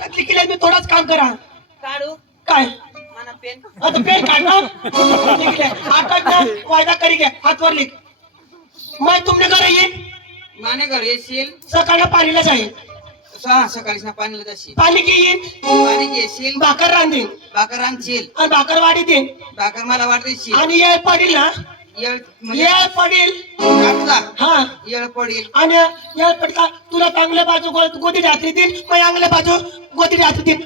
कतली केल्यात मी थोडाच काम करा काढू काय मला पेन आता पेन काढना ठीक आहे आठ ना वायदा करी घ्या हातवर लिख मैं तुमने घर येईन माने घर येशील सकाळला पाणीला जाईल सकाळी ना पाणीला जाशील पाणी घेईन पाणी घेशील भाकर रांधीन भाकर आणशील आणि भाकर वाढी देईन भाकर मला वाढदेशील आणि येळ पडील ना येळ म्हणजे येळ पडील काढता हा येळ पडील आणि येळ पडता तुला चांगल्या बाजू गोदी रात्री देईन मग चांगल्या बाजू गोदी रात्री देईन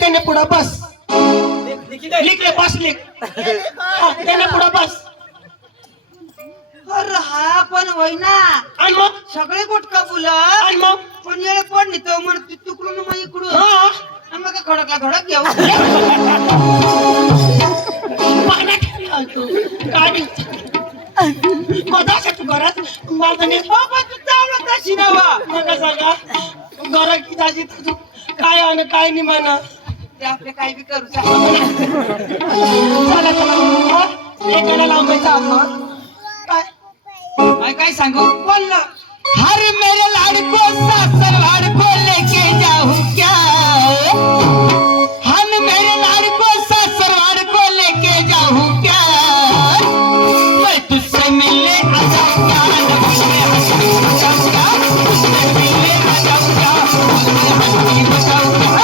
त्याने पुढं बस लिख ले बस लिख त्याने पुढं बस अरे हा पण होईना आणि मग सगळे गुटका फुलं आणि मग पण येळ पड नाही तो म्हण तिकडून मग इकडून हा मग खडकला खडक घेऊ पाण्यात ठेवला तू गाडी मधाच तू घरात माझं नाही तू चावलं तशी नवा मग सांगा घरात की जायची तू काय आणि काय नाही म्हणा ते आपले काही बी करू चला चला एकाला लांबायचा आपण काय काय सांगू बोल ना हर मेरे लाडको सासर लाडको लेके जाऊं क्या हम मेरे लाडको सासर लाडको लेके जाऊं क्या मैं तुझसे मिलने आ जाऊंगा तुझसे मिलने आ जाऊंगा मैं बताऊंगा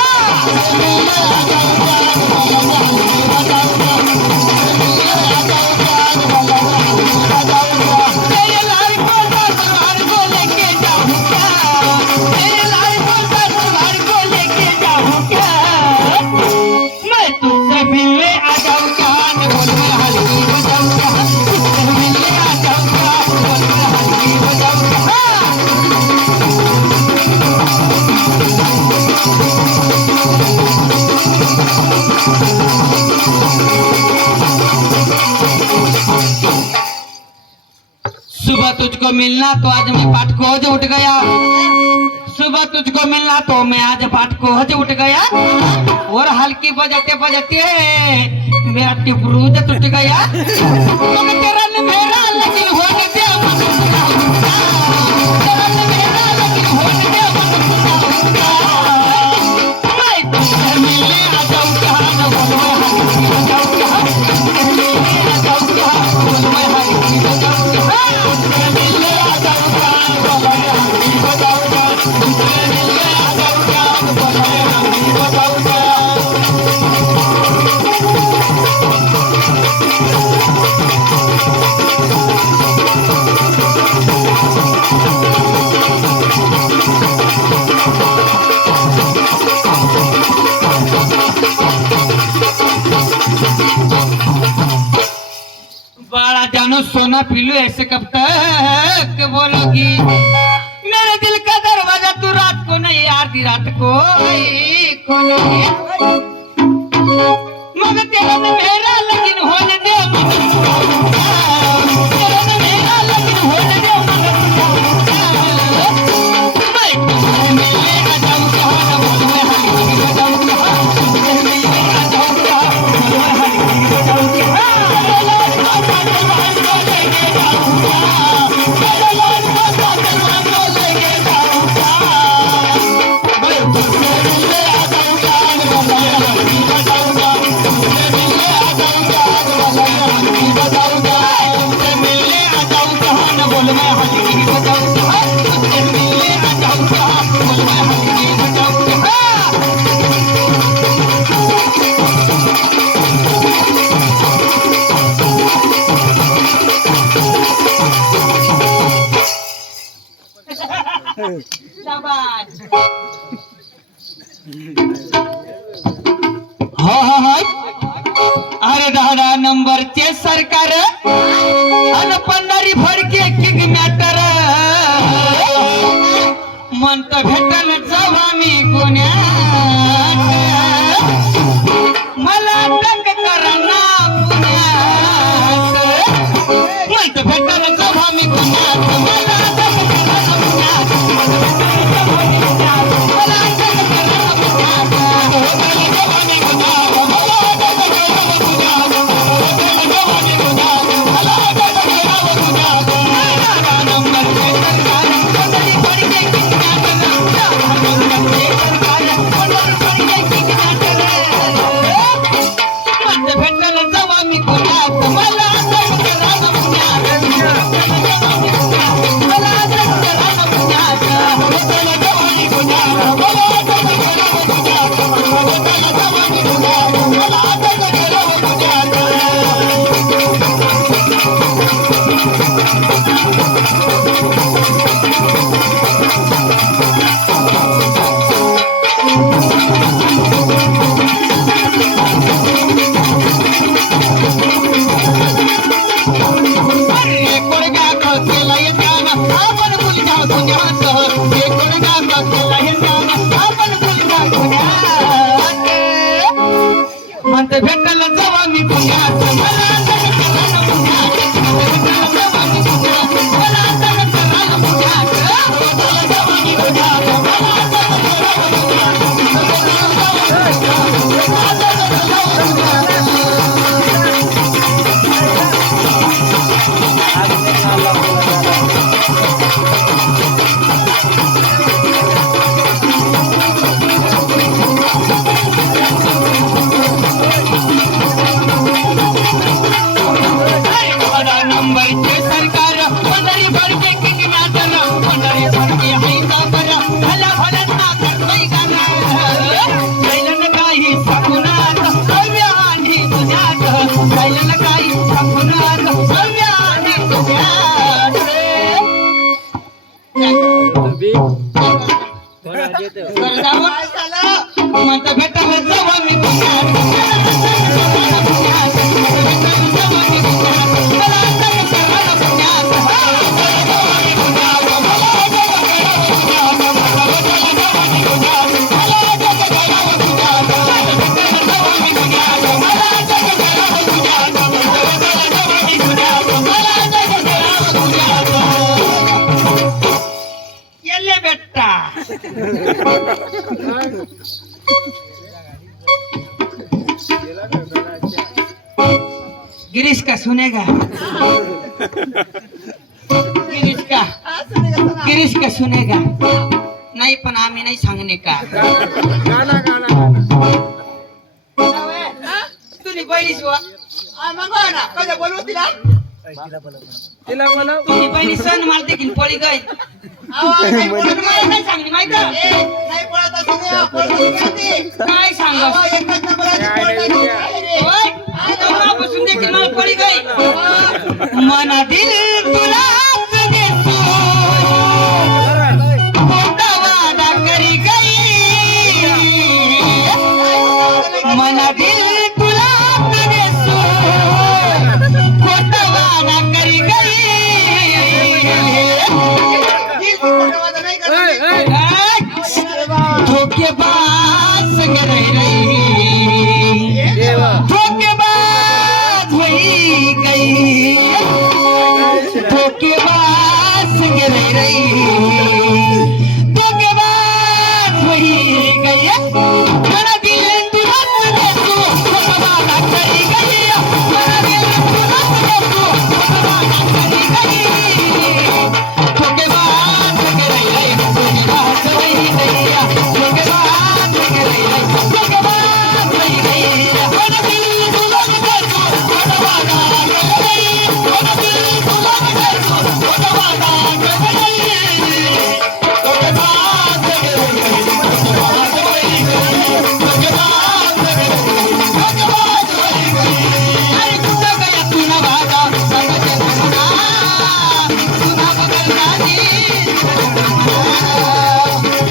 सुबह तुझको मिलना तो आज मैं पाठ को आज उठ गया सुबह तुझको मिलना तो मैं आज पाठ को आज उठ गया और हल्की बजाते बजाते मेरा टिपरूज टूट गया तेरा न मेरा लेकिन होने दे तेरा न मेरा लेकिन होने दे मैं तुझसे मिलने आ जाऊंगा न बोलूं हल्की बजाऊंगा मिलने आ जाऊंगा बोलूं हल्की बजाऊंगा बाड़ा जानो सोना पीलू ऐसे कब तक बोलोगी मेरे दिल का दरवाजा तू रात को नहीं आधी रात को खोलोगी मगर तेरा न मेरा लेकिन होने दे तेरा न मेरा लेकिन होने दे मैं तुझसे मिलने आ जाऊंगा न बोलूं हल्की बजाऊंगा तुझसे मिलने आ जाऊंगा बोलूं हल्की बजाऊंगा अरे दहा नंबरचे सरकार अन पन्नारी फडके किक मॅटर म्हणत भेटल जवा मी गुन्ह्यात मला टंक करना पुण्यात म्हणत भेटल जवा मी गुन्ह्यात मला टंक करना पुण्यात मला टंक करना पुण्यात नंबर म्हणते भेटल जवा मी पुण्यात मला तन करायला पुण्यात भेटल जवा मी पुण्यात मला तन करायला पुण्यात भेटल जवा मी पुण्यात मला तन नंबरचे सरकार पंढरी भरके किंग नाचन पंढरी भरके हैदा बर भला भल्यांना करतोय गाणं कैलन काही सकुनात सव्या आणि तुझ्यात कैलन काही सकुनात सव्या आणि तुझ्यात म्हणतं भेटल जवा मी पुण्यात ಎಲ್ಲಿ ಬೆಟ್ಟ गिरीश का सुनेगा गिरीश का सुनेगा नाही पण आम्ही नाही सांगणे का तुझी बहिणीच तुझी बहिणी सण मला देखील पळी गई काय सांगली माहित काय सांग बसून देखील मला पळी गई मना दिल तुला वादा करी गई मना दिल तुला वादा करी गई धोखेबाज संग रह रही धोखेबाज होई गई धोखेबाज संग रह रही धोखेबाज होई गई मेरा दिल तुझे तू वादा करी गई मेरा दिल तुझे तू वादा करी गई धोखेबाज संग रह रही धोखेबाज होई गई धोखेबाज संग रह रही धोखेबाज होई गई मेरा दिल तुझे तू वादा करी गई मेरा दिल तुझे तू वादा करी गई धोखेबाज संग रह रही धोखेबाज होई गई धोखेबाज संग रह रही धोखेबाज होई गई अरे टूट गया तू ना वादा संग से सुना सुना बदलना दी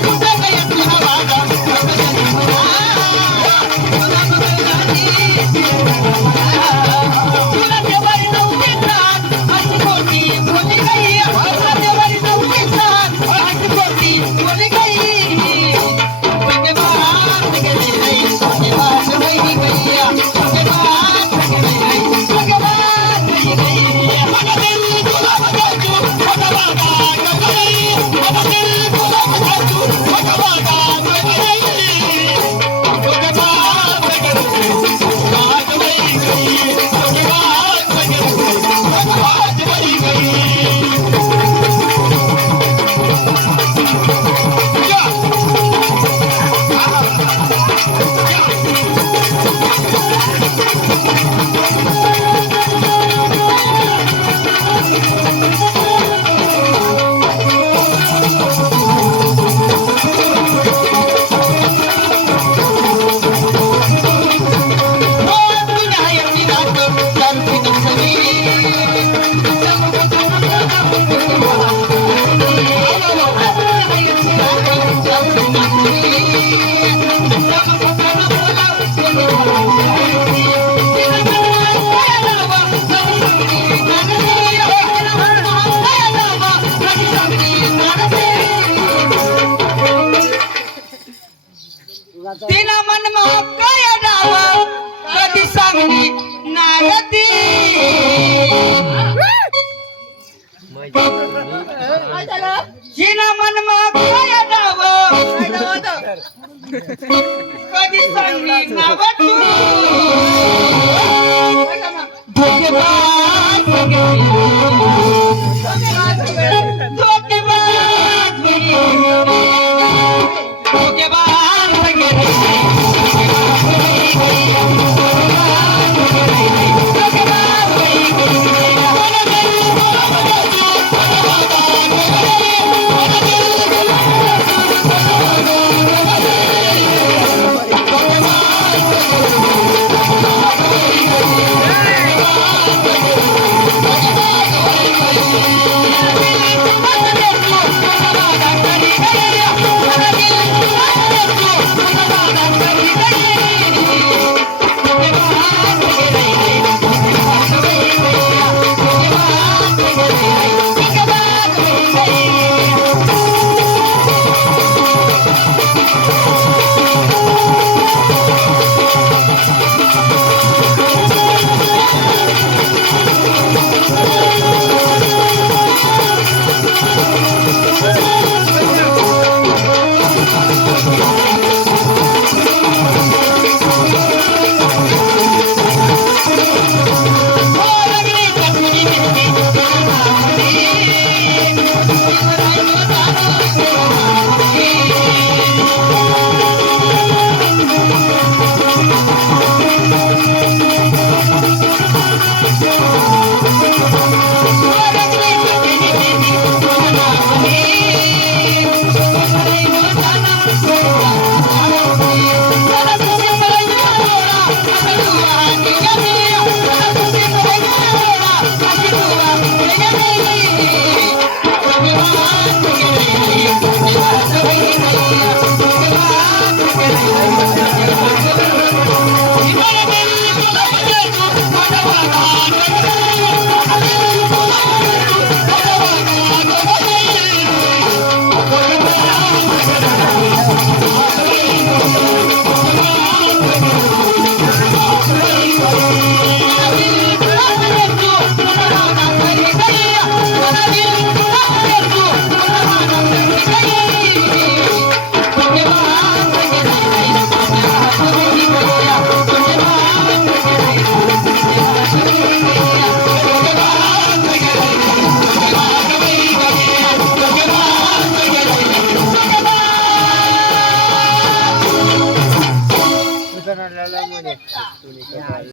टूट गया तू ना वादा संग से सुना सुना बदलना दी तुला देवारी नव्हती साथ आज खोटी बोली गई तुला देवारी नव्हती साथ आज खोटी बोली गई धोखेबाज संग रह रही धोखेबाज होई गई धोखेबाज संग रह रही धोखेबाज होई गई मेरा दिल तुला बदल तू वादा कर गई मेरा दिल तुला बदल तू वादा कर गई धोखेबाज संग रह रही धोखेबाज होई गई धोखेबाज संग रह रही धोखेबाज होई गई तिला मन काय डावा कधी सांगणी नागती हिना मनमा काय डाव कधी सांगणी नाव तू धोकेबाज